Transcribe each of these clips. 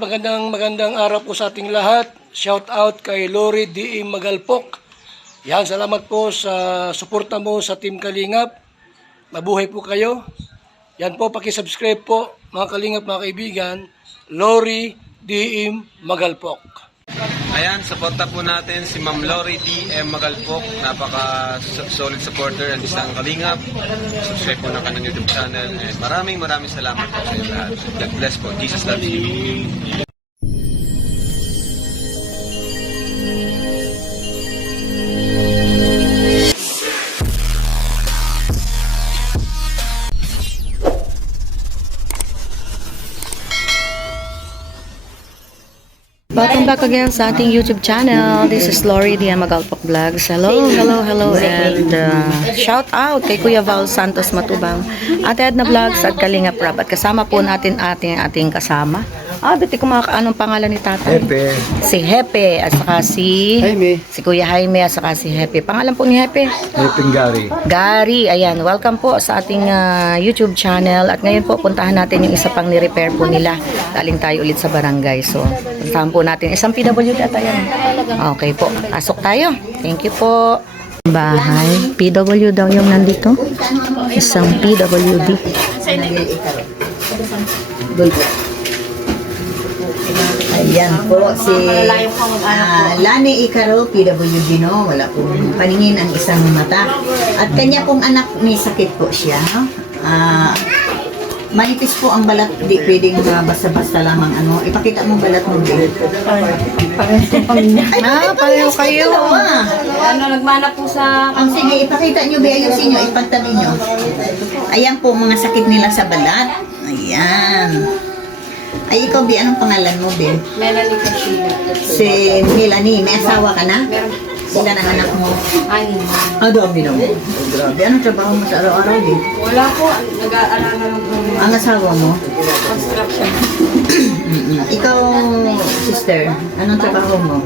Magandang araw po sa ating lahat. Shout out kay Lori D. Magalpok. Yan, salamat po sa suporta mo sa Team Kalingap. Mabuhay po kayo. Yan po, paki-subscribe po mga Kalingap, mga kaibigan. Lori D. Magalpok. Ayan, suporta po natin si Ma'am Lori D.M. Magalpok. Napaka-solid supporter ng isang Kalingap. Subscribe po ng kanyang YouTube channel. And maraming salamat po sa inyo lahat. God bless po. Jesus loves you. Welcome back again sa ating YouTube channel. This is Lori D.M. Magalpok Vlogs. Hello, and shout out kay Kuya Val Santos Matubang, Ate Edna Vlogs at Kalingap Rab. At kasama po natin ating kasama. Biti ko anong pangalan ni tatay? Hepe. Si Hepe at saka si Jaime. Si Kuya Jaime at saka si Hepe. Pangalan po ni Hepe? Hepeng Gary. Gary, ayan. Welcome po sa ating YouTube channel. At ngayon po, puntahan natin yung isa pang ni-repair po nila. Galing tayo ulit sa barangay. So, puntahan po natin. Isang PWD at ayan. Okay po. Pasok tayo. Thank you po. Bahay. PW daw yung nandito. Isang PWD. Ayan po, si Lani Icaro, PWD, no? Wala pong paningin ang isang mata. At kanya pong anak, may sakit po siya, no? Manipis po ang balat, di pwedeng basta-basta lamang ano. Ipakita mo balat mo, di. Pareho kayo. Nagmana po sa... Sige, ipakita nyo, Bi, ayusin nyo, ipagtabi nyo. Ayan po, mga sakit nila sa balat. Ayan. Ay, ikaw, Bi, anong pangalan mo, Bi? Melanie Casina. Si Melanie, may asawa ka na? Meron Sila ng anak mo? anim. Dami na mo. Oh, grabe. Anong trabaho mo sa araw-araw, Bi? Wala po. Nag-aalala lang po ng Ang asawa mo? construction. Ikaw, sister, anong trabaho mo?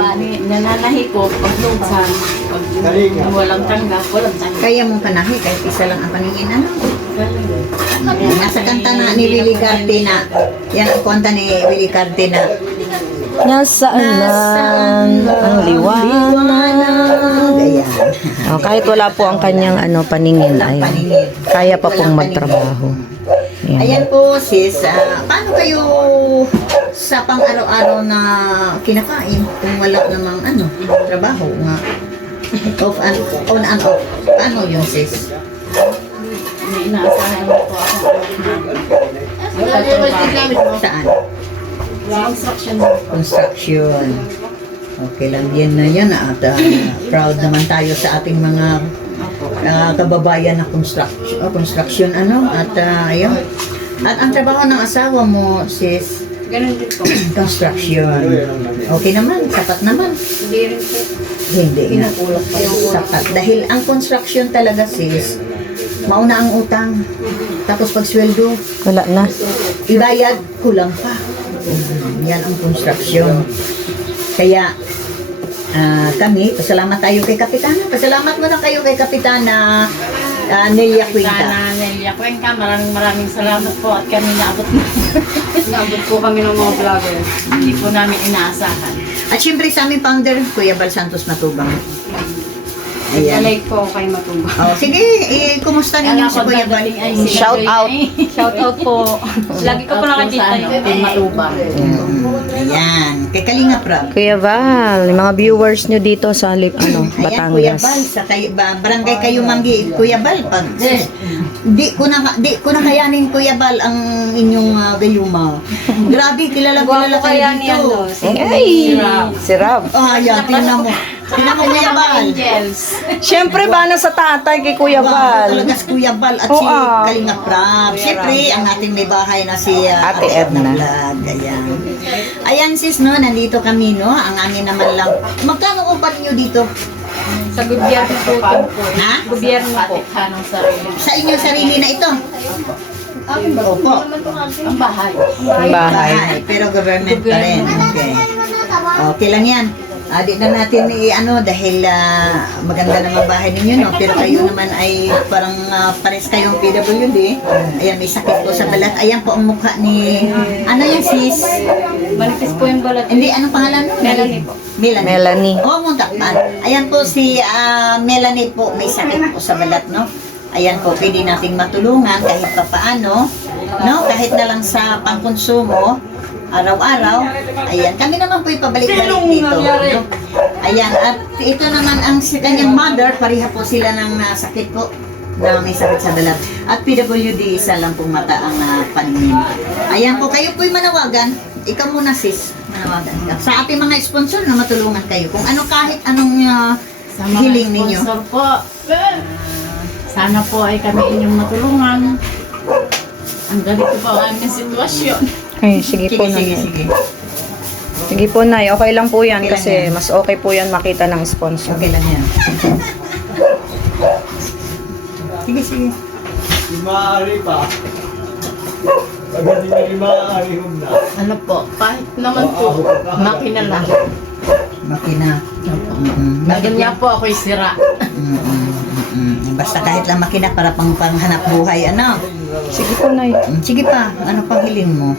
Bani, nananahi ko pag lugsan. Pag walang tangga, walang tangga. Kaya mong panahi, kahit isa lang ang paningin, ano? Nasa kanta na ni Willie Cardina. Yan ang kanta ni Willie Cardina. Nasaan lang ang liwanag. Ayan. Kahit wala po ang kanyang paningin ay kaya pa pong magtrabaho. Ayan. Ayan po, sis. Paano kayo sa pang-araw-araw na kinakain kung wala namang trabaho nga off and on and off? Paano yun, sis? May inaasahan po ako. Saan? Construction. Construction. Okay lang yan na yan. At proud naman tayo sa ating mga kababayan na construction At ayun. At ang trabaho ng asawa mo, sis, Ganun din po. construction. Okay naman, sapat naman. Hindi rin po. Hindi na. Pinakulak pa yung Sapat. Dahil ang construction talaga, sis, mauna ang utang. Tapos pag sweldo, Wala na. ibayad, kulang pa. Yan ang construction. Kaya, kami, pasalamat tayo kay Kapitana. Pasalamat mo na kayo kay Kapitana Nelia Cuenca. Sana Nelia Cuenca, maraming salamat po at kami naabot po kami ng mga vlogger. Hindi po namin inaasahan. At syempre sa aming founder, Kuya Val Santos Matubang. Ayan. Nag-like po ako kay Matubang. Oh, sige, kumusta ninyo si Kuya Val? Shout out. Shout out po. Lagi ko po nakakita yung Matubang. Ayan, kay Kalingap Rab. Kuya Val, yung mga viewers nyo dito sa Ayan, Kuya Batangas. Val, sa barangay Kayumanggi, Kuya Val, pag di ko na kayanin, Kuya Val, ang inyong gayuma. Grabe, kilala kayo dito. Ay, si Rab. Ayan, tingnan mo. Tingnan mo, Kuya Val. Angels. Siyempre ba na sa tatay kay Kuya Wow, Val? talaga si Kuya Val at Oo, si Kalingap Rab. Siyempre, ang ating may bahay na si Ate Edna. Vlog. Ayan. Ayan sis, no, nandito kami, no. Ang amin naman lang. Magkano upat nyo dito? Sa gobyerno po. Ha? Gobyerno po. Hanong sarili. Sa inyong sarili na ito? Opo. Ang bahay. Bahay. Pero government pa rin. Okay. Okay lang yan. Di na natin dahil maganda naman bahay ninyo, no? Pero kayo naman ay parang pares kayong PWD. Ayan, may sakit po sa balat. Ayan po ang mukha ni, ano yan sis? Miss? Manipis po yung balat. Hindi, anong pangalan mo? Melanie po. Melanie. Oo, mo takpan. Ayan po si Melanie po, may sakit po sa balat, no? Ayan po, pwede nating matulungan kahit pa paano, no? Kahit na lang sa pangkonsumo, araw-araw. Ayan, kami naman po ipabalik-balik dito. No? Ayan, at ito naman ang si kanyang mother, pareha po sila ng sakit po na may sakit sa balat. At PWD, isa lang pong mata ang paningin. Ayan po, kayo po'y manawagan. Ikaw muna sis, manawagan ka. Sa ating mga sponsor na matulungan kayo. Kung ano kahit anong Sa mga hiling ninyo. sponsor po, sana po ay kami inyong matulungan. Ang ganito po ang aming sitwasyon. Ay, sige po, Sige, sige, Nay. sige. Sige po, Nay. Okay lang po yan Okay lang kasi yan. mas okay po yan makita ng sponsor. Okay lang yan. Sige, sige. Di maaari pa. Pag hindi maaari, huwag na. Ano po, kahit naman po, makina lang. Makina. Bagay niya po ako'y sira. Basta kahit lang makina para panghanap buhay, ano? Sige po, Nay. Sige pa, ano pang hiling mo?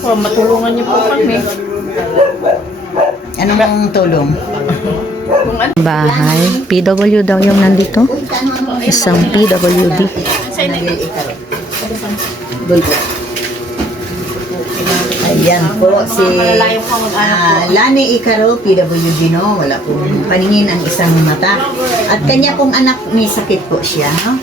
Po, matulungan niyo po kami. Ano mong tulong? Kung ano, Bahay. PW daw yung nandito. Isang PWD. Ayan po, si Malalayong kamag-anak po. Lani Icaro, PWD, no? Wala pong paningin ang isang mata. At kanya pong anak, may sakit po siya, no?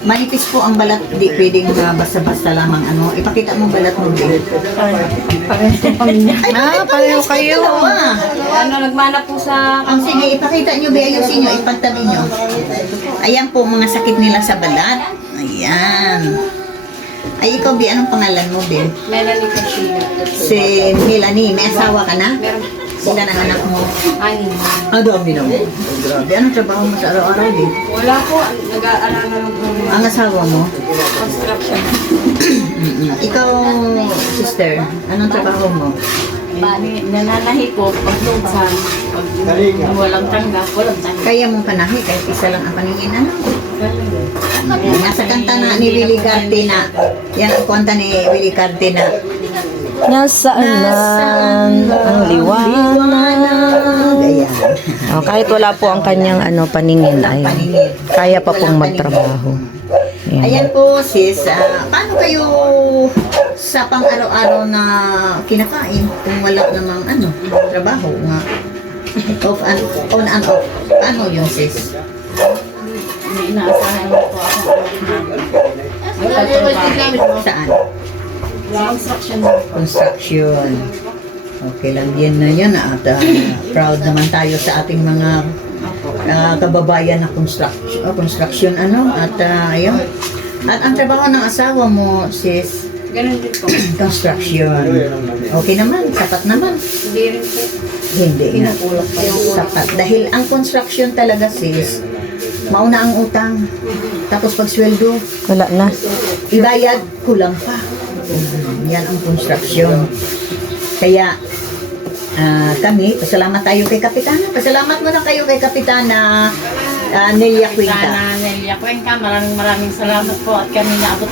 Manipis po ang balat, di pwedeng basta-basta lamang ano. Ipakita mo balat mo, Bill. Pareho po niya. Pareho kayo. Dalawa. Ano, nagmana po sa... Ang sige, ipakita nyo, Bill, ayusin nyo, ipagtabi nyo. Ayan po, mga sakit nila sa balat. Ayan. Ay, ikaw, Bill, anong pangalan mo, Bill? Melanie Casilla. Si Melanie, may asawa ka na? Meron Sila ng anak mo? ani. Dami na mo. Grabe, anong trabaho mo sa araw-araw, Bill? Wala po, nag-aalala lang po ng Ang asawa mo? construction. Ikaw, sister, anong trabaho mo? Bani, nananahi ko pag pag walang tanggap, walang tanggap. Kaya mong panahi, kahit isa lang ang paningin, ano? Nasa kanta na ni Willie Cartina. Yan ang kanta ni Willie Cartina. Nasaan ang liwanag? Ayan. Oh, kahit wala po ang kanyang paningin ay Paningin. kaya pa pong Walang magtrabaho. Ayan. Ayan po, sis. Paano kayo sa pang-araw-araw na kinakain kung wala namang trabaho nga off and on and off? Paano yun, sis? May inaasahan mo po ako. Saan? Construction. Construction. Okay lang yan na yan. At proud naman tayo sa ating mga kababayan na construction, At ayun. At ang trabaho ng asawa mo, sis, Ganun din po. construction. Okay naman, sapat naman. Hindi rin po. Hindi na. Sapat. Dahil ang construction talaga, sis, mauna ang utang. Tapos pag sweldo, Wala na. ibayad, kulang pa. Yan ang construction. Kaya, kami, pasalamat tayo kay Kapitana. Pasalamat mo na kayo kay Kapitana Nelia Quinta. Sana Nelia Cuenca, maraming salamat po at kami naabot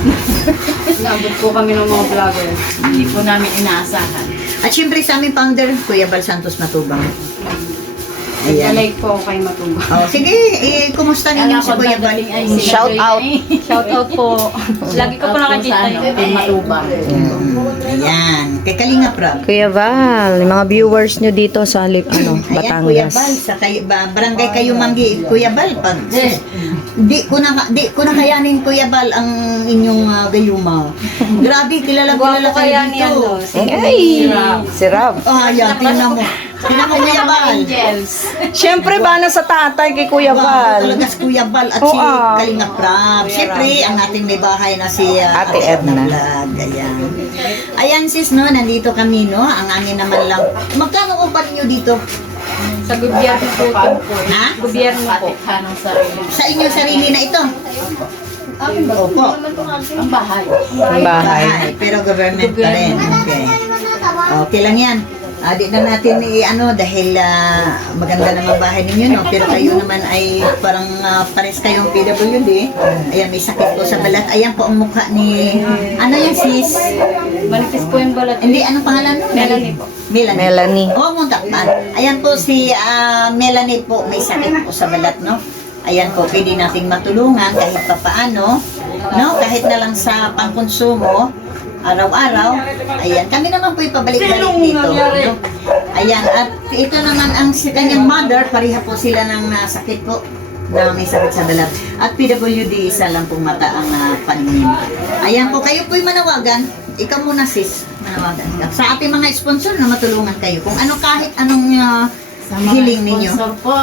naabot po kami ng mga vlogger. Hindi po namin inaasahan. At syempre sa aming founder, Kuya Bal Santos Matubang. Ayan. Nag-like po ako kay Matuba. Oh, sige, kumusta ninyo si Kuya Bal? Shout out. Shout out po. Lagi ko po nakakita yung kay Matuba. Ayan, kay Kalinga Prab. Kuya Val, yung mga viewers nyo dito sa Ayan, Kuya Batangas. Bal, sa barangay kayo manggi, Kuya Bal, pag di ko na kayanin, Kuya Bal, ang inyong gayuma. Grabe, kilala kayo dito. Ay, si Rob. Ayan, tingnan mo. Tingnan mo, Kuya Bal. Angels. Siyempre, bana sa tatay kay Kuya Wow, Val. talaga si Kuya Bal at Oo, si Kalinga Prab. Siyempre, ang ating may bahay na si Ate Edna. Vlog. Ayan. Ayan sis, no, nandito kami, no. Ang amin naman lang. Magkano upat nyo dito? Sa gobyerno po po. Ha? Gobyerno po. Ng sarili. Sa inyo sarili na ito? Opo. Ang bahay. Bahay. Pero government pa rin. Okay. Okay lang yan. Di na natin dahil maganda naman bahay ninyo, no? Pero kayo naman ay parang pares kayong PWD. Ayan, may sakit po sa balat. Ayan po ang mukha ni, yan si Sis, Manipis po yung balat. hindi, anong pangalan mo? Melanie po. Melanie. Melanie. Oo, oh, ayan po si Melanie po, may sakit po sa balat, no? Ayan po, pwede nating matulungan kahit papaano, no? Kahit na lang sa pangkonsumo, araw-araw. Ayan, kami naman po ipabalik-balik dito. No? Ayan, at ito naman ang si kanyang mother, pareha po sila ng sakit po na may sakit sa balat. At PWD, isa lang pong mata ang paningin. Ayan po, kayo po'y manawagan. Ikaw muna sis, manawagan ka. Sa ating mga sponsor na matulungan kayo. Kung ano kahit anong Sa mga hiling ninyo. sponsor po,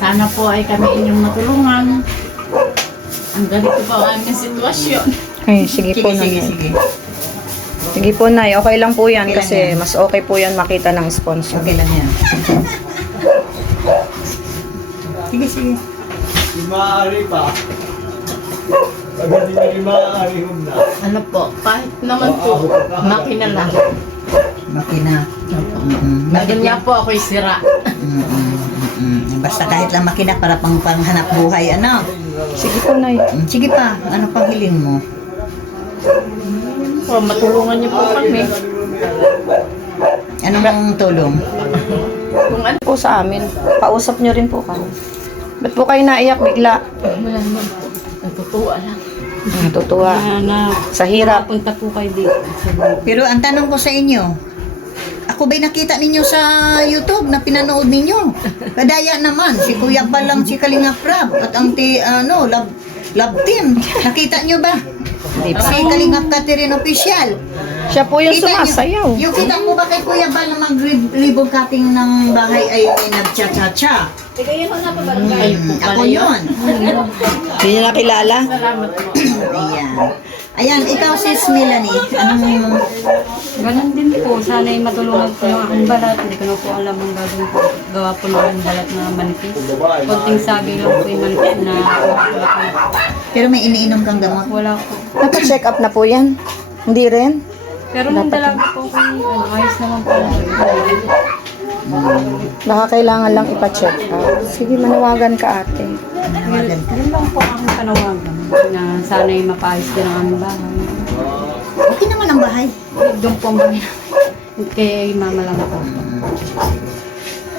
sana po ay kami inyong matulungan. Ang ganito po ang aming sitwasyon. Ay, sige po, Sige, Nay. sige. Sige po, Nay. Okay lang po yan Okay lang kasi yan. mas okay po yan makita ng sponsor. Okay lang yan. Sige, sige. Di maaari pa. Pagdating na di maaari na. Ano po, kahit naman po, makina lang. Makina. Bago niya po ako'y sira. Basta kahit lang makina para panghanap buhay, ano? Sige po, Nay. Sige pa, ano pang hiling mo? So, matulungan niyo po kami. Anong tulong? Kung ano, Po sa amin. Pausap nyo rin po kami. Ba't po kayo naiyak bigla? wala naman po. Natutuwa lang. Natutuwa. Na Sa hirap. punta po kayo dito. Pero ang tanong ko sa inyo, ako ba'y nakita ninyo sa YouTube na pinanood ninyo? Kadaya naman, si Kuya Bal lang si Kalinga Prab at ang love team. Nakita nyo ba? Si Kalinga Catherine Official. Siya po yung Kita nyo- sumasayaw. Yung kita mo ba kay Kuya Bal na mag-ribbon cutting ng bahay ay nag-cha-cha-cha? Kayo po Ako pala yun. yun. Hindi niya nakilala? Salamat po. Ayan. Ayan, ikaw sis Melanie. Anong Ganon din po. Sana'y matulungan ko yung aking balat. Hindi ko na po alam ang gagawin ko. Gawa po ng aking balat na manipis. Konting sabi lang po yung manipis na pero may iniinom kang gamot? wala po. Napa-check up na po yan? Hindi rin? Pero nung dalaga po ko, ayos naman po. Baka kailangan lang ipa-check up. Sige, manawagan ka ate. Tinawagan ka. Yun lang po ang panawagan na sana'y mapaayos din ang aming bahay. Okay naman ang bahay. Doon po ang bahay. Kaya mama lang po.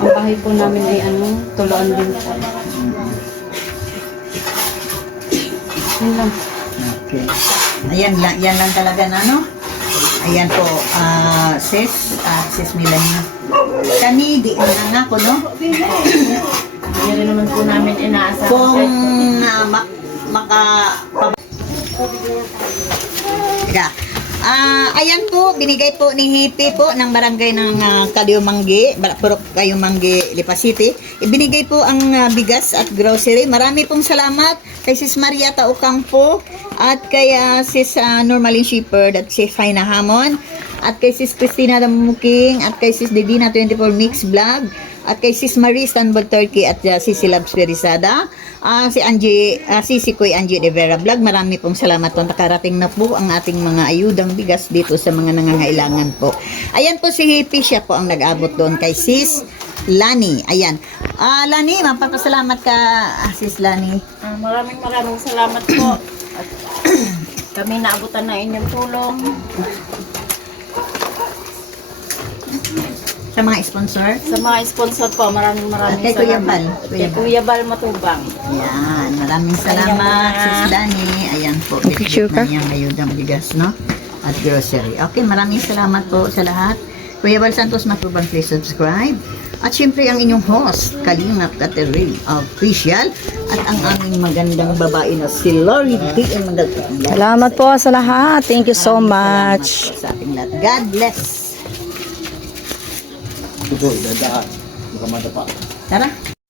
Ang bahay po namin ay tuloan din po. Yun lang. Okay. Ayan lang, yan lang talaga na, no? Ayan po, sis Melanie. Kani, di na ako, no? Hindi rin naman po namin inaasahan. Kung Teka. Ayan po, binigay po ni Hippie po ng barangay ng Kaliumanggi, Purok Kaliumanggi, Lipa City. Ibinigay po ang bigas at grocery. Marami pong salamat kay Sis Maria Taocampo at kay Sis Normaline Shepherd at Sis Faina Hamon at kay Sis Christina Damuking at kay Sis Divina 24 Mix Vlog at kay Sis Marie Istanbul Turkey at Sisi Labs Verizada. Si Kuy Angie de Vera Vlog, marami pong salamat po. Nakarating na po ang ating mga ayudang bigas dito sa mga nangangailangan po. Ayan po si Hippie, siya po ang nag-abot doon kay Sis Lani. Ayan. Lani, mapapasalamat ka, Sis Lani. Maraming salamat po. At kami naabutan na inyong tulong. Sa mga sponsor. Sa mga sponsor po, maraming At kay Kuya salamat. Bal. Kay Kuya Bal Matubang. Ayan, maraming salamat, Sis Lani. Ayan po, Picture ka? na niyang ayudang bigas, no? At grocery. Okay, maraming salamat po sa lahat. Kuya Bal Santos Matubang, please subscribe. At syempre ang inyong host, Kalingap Catherine Official. At ang aming magandang babae na si Lori D. Salamat po sa lahat. Thank you so much. Salamat po sa ating lahat. God bless. Ito, dadaan. Baka madapa. Tara.